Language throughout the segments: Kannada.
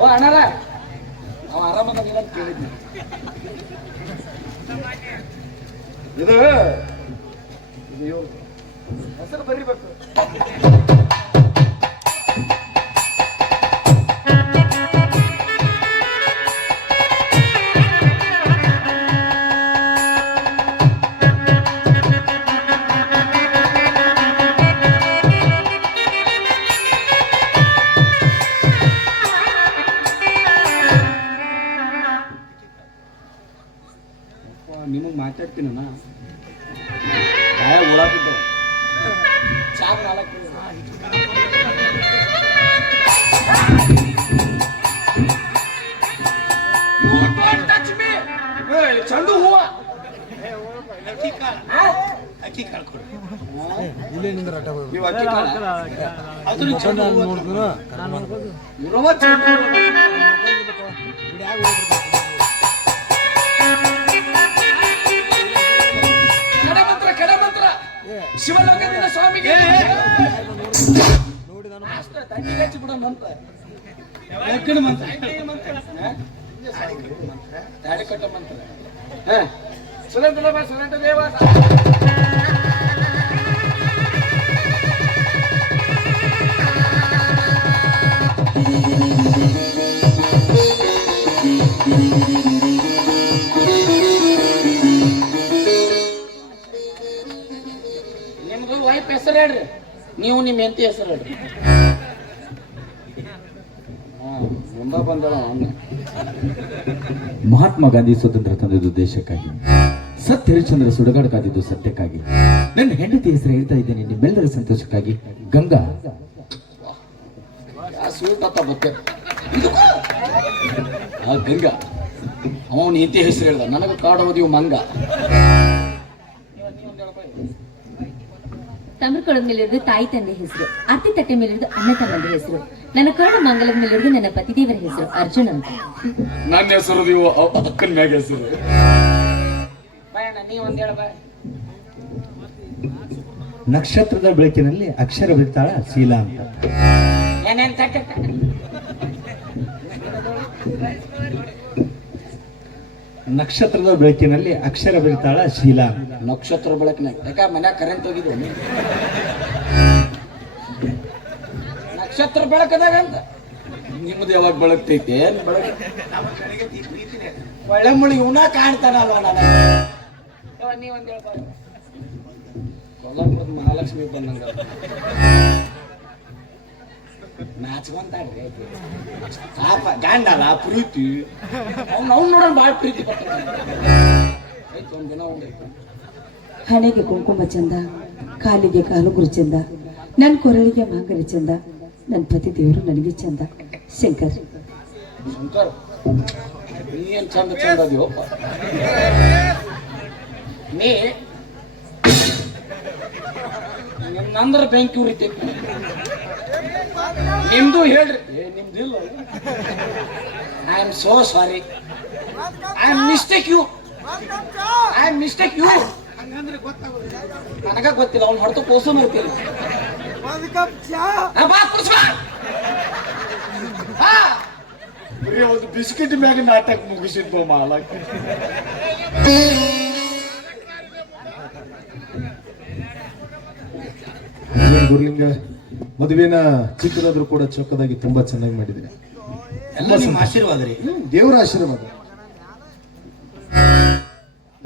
ಓ ಅಣ್ಣಾರ ಅವ ಆರಾಮದ ಅಂತ ಕೇಳಿದ್ನಿ. ಇದು ಹೆಸರು ಬರೀಬೇಕು. ನಿಮಗೆ ಮಾತಾಡ್ತೀನಿ ನಾ ಓಡಾಡ್ತಿದ್ದೆ ಚಾರ್ ನಾಲ್ಕು ಚಂಡು ಹೂವ ಅಕ್ಕಿ ಕಾಳು ಇಲ್ಲೇ ನಿಂದ್ರ ಶಿವಲಿಂಗದ ಸ್ವಾಮಿಗೆ ಹಚ್ಚಿ ಬಿಡೋ ಮಂತ್ರ ತಾಳಿ ಕಟ್ಟ ಮಂತ್ರ ಸುರಂತ ಸುರಂತ ದೇವ ನಿಮ್ದು ವೈಫ್ ಹೆಸರು ಹೇಳ್ರಿ, ನೀವು ನಿಮ್ಮ ಹೆಂಡತಿ ಹೆಸರು ಹೇಳ್ರಿ. ಮಹಾತ್ಮ ಗಾಂಧಿ ಸ್ವತಂತ್ರ ತಂದಿದ್ದು ದೇಶಕ್ಕಾಗಿ, ಸತ್ಯ ಹರಿಶ್ಚಂದ್ರ ಸುಡಗಾಡು ಕಾದಿದ್ದು ಸತ್ಯಕ್ಕಾಗಿ. ನನ್ನ ಹೆಂಡತಿ ಹೆಸರು ಹೇಳ್ತಾ ಇದ್ದೇನೆ ನಿಮ್ಮೆಲ್ಲರ ಸಂತೋಷಕ್ಕಾಗಿ. ಗಂಗಾ ಗಂಗಾ ಅವನ ಹೆಂಡತಿ ಹೆಸರು ಹೇಳ್ದ, ನನಗೆ ಕಾಡೋದಿವು ಮಂಗ. ತಮರ್ಕೊಳದ ಮೇಲಿರೋದು ತಾಯಿ ತಂದೆ ಹೆಸರು, ಅತ್ತಿ ತಟ್ಟೆ ಮೇಲಿರೋದು ಅಣ್ಣ ತಮ್ಮಂದಿರ ಹೆಸರು, ನನ್ನ ಕರಡು ಮಂಗಲದ ಮೇಲಿರೋದು ನನ್ನ ಪತಿದೇವರ ಹೆಸರು ಅರ್ಜುನ್ ಅಂತ. ನನ್ನ ಹೆಸರು ನೀವು ಅಕ್ಕನ ಮ್ಯಾಗ ಹೆಸರು. ನಕ್ಷತ್ರದ ಬೆಳಕಿನಲ್ಲಿ ಅಕ್ಷರ ಬಿಡ್ತಾಳ ಶೀಲಾ ಅಂತ. ನಕ್ಷತ್ರದ ಬೆಳಕಿನಲ್ಲಿ ಅಕ್ಷರ ಬಿಡ್ತಾಳ ಶೀಲಾ. ನಕ್ಷತ್ರ ಬೆಳಕಿನಾಗ ಯಾಕ ಮನ್ಯಾಗ ಕರೆಂಟ್ ಹೋಗಿದ್ದು ನಕ್ಷತ್ರ ಬೆಳಕದಾಗ ಅಂತ. ನಿಮ್ದು ಯಾವಾಗ ಬೆಳಗ್ತೈತೆ ಏನ್ ಬೆಳಕ ಒಳ್ಳೆ ಮುಳಿ ಇವನ ಕಾಣ್ತಾನಲ್ವ ನಾನು. ನೀವೊಂದು ಹೇಳ್ಬಾರ್ದು ಕೊಲ್ಲಾಪುರದ ಮಹಾಲಕ್ಷ್ಮಿ ಬಂದಂಗ ನಾಚ್ಕೊಂತಾಡ್ರಿ ಪಾಪ ಗಂಡಲ್ಲ ಪ್ರೀತಿ ಅವ್ನು ನೋಡೋಣ ಭಾಳ ಪ್ರೀತಿ ಪಡ್ತಾನೆ. ಒಂದ್ ದಿನ ಹಣೆಗೆ ಕುಂಕುಮ ಚಂದ, ಕಾಲಿಗೆ ಕಾಲುಗುರು ಚಂದ, ನನ್ನ ಕೊರಳಿಗೆ ಮಾಂಗಲ್ಯ ಚಂದ, ನನ್ನ ಪತಿ ದೇವರು ನನಗೆ ಚಂದ. ಶಂಕರ್ ಶಂಕರ್ ನೀನ್ ಚಂದ ಚಂದ ಅದೀವಪ್ಪ. ನೀ ನಂದ್ರ ಬೆಂಕಿ ಉರಿತೈತಿ. ನಿಮ್ದು ಹೇಳ್ರಿ. ನಿಮ್ದು ಇಲ್ಲ. I am so sorry. I am mistake you. ನನಗ ಗೊತ್ತಿಲ್ಲ. ಅವ್ನು ಹೊರತು ಕೋಸು ನೋಡ್ತೀನಿ. ಒಂದು ಬಿಸ್ಕಿಟ್ ಮ್ಯಾಗ ನಾಟಕ ಮುಗಿಸಿದ್ವು ಮಾಲಕ್. ಗುರುಲಿಂಗ ಮದುವೆನ ಚಿಕ್ಕದಾದ್ರೂ ಕೂಡ ಚೊಕ್ಕದಾಗಿ ತುಂಬಾ ಚೆನ್ನಾಗಿ ಮಾಡಿದ್ರೆ ಎಲ್ಲ ನಿಮ್ಮ ಆಶೀರ್ವಾದ ರೀ. ದೇವರ ಆಶೀರ್ವಾದ.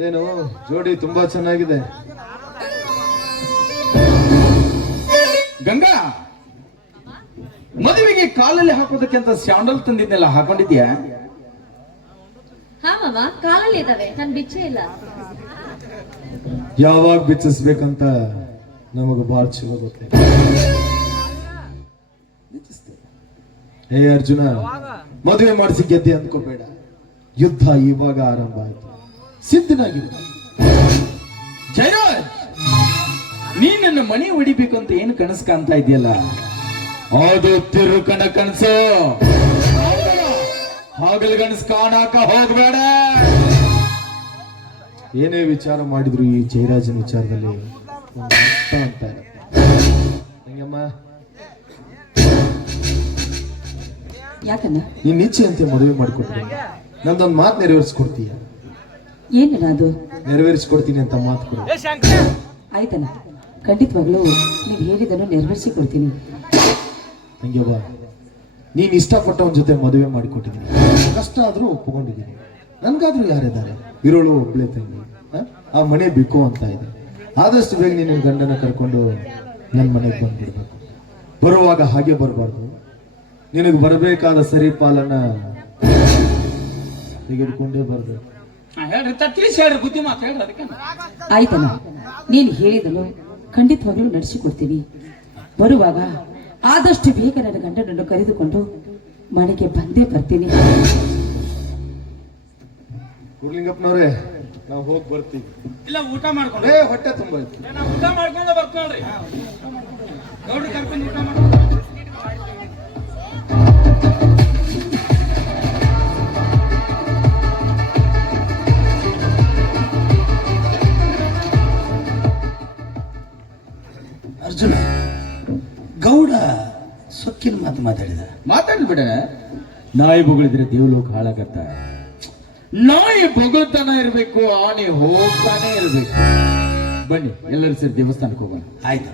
ಏನು ಜೋಡಿ ತುಂಬಾ ಚೆನ್ನಾಗಿದೆ. ಗಂಗಾ, ಮದುವೆಗೆ ಕಾಲಲ್ಲಿ ಹಾಕೋದಕ್ಕೆ ಅಂತ ಸ್ಯಾಂಡಲ್ ತಂದಿದ್ನೆಲ್ಲ ಹಾಕೊಂಡಿದ್ಯಾ? ಹಾ ಮಾಮ, ಕಾಲಲ್ಲಿ ಇದಾವೆ, ನನ್ ಬಿಚ್ಚೆ ಇಲ್ಲ. ಯಾವಾಗ ಬಿಚ್ಚಿಸ್ಬೇಕಂತ ನಮಗ ಬಾಳ್ ಚಲೋ ಗೊತ್ತೇ. ಹೇ ಅರ್ಜುನ, ಮದುವೆ ಮಾಡಿಸಿ ಗೆದ್ದೆ ಅಂದ್ಕೋಬೇಡ. ಯುದ್ಧ ಇವಾಗ ಆರಂಭ ಆಯ್ತು. ಸಿದ್ಧನಾಗಿದೆ. ಜಯರಾಜ್, ನೀ ನನ್ನ ಮಣಿ ಹೊಡಿಬೇಕು ಅಂತ ಏನು ಕನಸು ಕಾಣ್ತಾ ಇದೆಯಲ್ಲ, ಅದು ತಿರುಕಣ ಕನಸು. ಹಗಲು ಕನಸು ಕಾಣಾಕ ಹೋಗ್ಬೇಡ. ಏನೇ ವಿಚಾರ ಮಾಡಿದ್ರು ಈ ಜಯರಾಜನ ವಿಚಾರದಲ್ಲಿ ಒಂದು ಅರ್ಥ ಅಂತ ಇರುತ್ತೆ. ಯಾಕನ್ನ ನಿನ್ನ ಇಚ್ಛೆ ಅಂತ ಮದುವೆ ಮಾಡಿಕೊಡ್ತೀನಿ. ನಂದೊಂದು ಮಾತು ನೆರವೇರಿಸ್ಕೊಡ್ತೀಯ? ಏನಣ್ಣ ಅದು? ನೆರವೇರಿಸ್ಕೊಡ್ತೀನಿ ಅಂತ ಮಾತು ಕೊಡು. ಆಯ್ತಣ್ಣ, ಖಂಡಿತವಾಗ್ಲೂ ನೀವು ಹೇಳಿದನ್ನು ನೆರವೇರಿಸಿ ಕೊಡ್ತೀನಿ. ಹಂಗೆ ಬಾ, ನೀನು ಇಷ್ಟಪಟ್ಟವನ ಜೊತೆ ಮದುವೆ ಮಾಡಿಕೊಟ್ಟಿದ್ದೀನಿ. ಕಷ್ಟ ಆದರೂ ಒಪ್ಪಿಕೊಂಡಿದ್ದೀನಿ. ನನ್ಗಾದ್ರೂ ಯಾರಿದ್ದಾರೆ? ಇರೋಳು ಒಬ್ಳೆ ತಂಗಿ. ಆ ಮನೆ ಬೇಕು ಅಂತ ಇದೆ. ಆದಷ್ಟು ಬೇಗ ನೀನು ಗಂಡನ ಕರ್ಕೊಂಡು ನನ್ನ ಮನೆಗೆ ಬಂದ್ಬಿಡ್ಬೇಕು. ಬರುವಾಗ ಹಾಗೆ ಬರಬಾರ್ದು. ನಿನಗೆ ಬರಬೇಕಾದ ಸರಿ ಪಾಲನ್ನ ತೆಗೆದುಕೊಂಡೇ ಬರ್ಬೇಕು. ಹೇಳ್ರಿ ತಿಳಿಸಿ ಹೇಳ್ರಿ, ಬುದ್ಧಿ ಮಾತು ಹೇಳ್ರಿ. ಅದಕ್ಕೆ ಆಯ್ತಣ್ಣ, ನೀನು ಹೇಳಿದನು ಖಂಡಿತವಾಗ್ಲೂ ನಡೆಸಿಕೊಡ್ತೀನಿ. ಬರುವಾಗ ಆದಷ್ಟು ಬೇಗ ನನ್ನ ಗಂಡನನ್ನು ಕರೆದುಕೊಂಡು ಮನೆಗೆ ಬಂದೇ ಬರ್ತೀನಿ. ಗುರುಲಿಂಗಪ್ಪನವ್ರೆ, ನಾವು ಹೋಗಿ ಬರ್ತೀವಿ. ಇಲ್ಲ, ಊಟ ಮಾಡ್ಕೊಂಡು ಹೊಟ್ಟೆ ತುಂಬ ಆಯ್ತು. ನಾವು ಊಟ ಮಾಡ್ಕೊಂಡು ಬರ್ತೀವಿ. ಗೌಡ್ರು ಕರ್ಕೊಂಡು ಊಟ ಮಾಡ್ಕೊಂಡು ಅರ್ಜುನ, ಗೌಡ ಸೊಕ್ಕಿನ ಮಾತು ಮಾತಾಡ್ಲಿ ಬಿಡ. ನಾಯಿ ಬೊಗಳಿದ್ರೆ ದೇವಲೋಕ ಹಾಳಾಗತ್ತ. ನಾಯಿ ಬೊಗಳ್ತಾನ ಇರ್ಬೇಕು, ಆನೆ ಹೋಗ್ತಾನೆ ಇರ್ಬೇಕು. ಬನ್ನಿ ಎಲ್ಲರೂ ಸೇರಿ ದೇವಸ್ಥಾನಕ್ಕೆ ಹೋಗೋಣ. ಆಯ್ತು.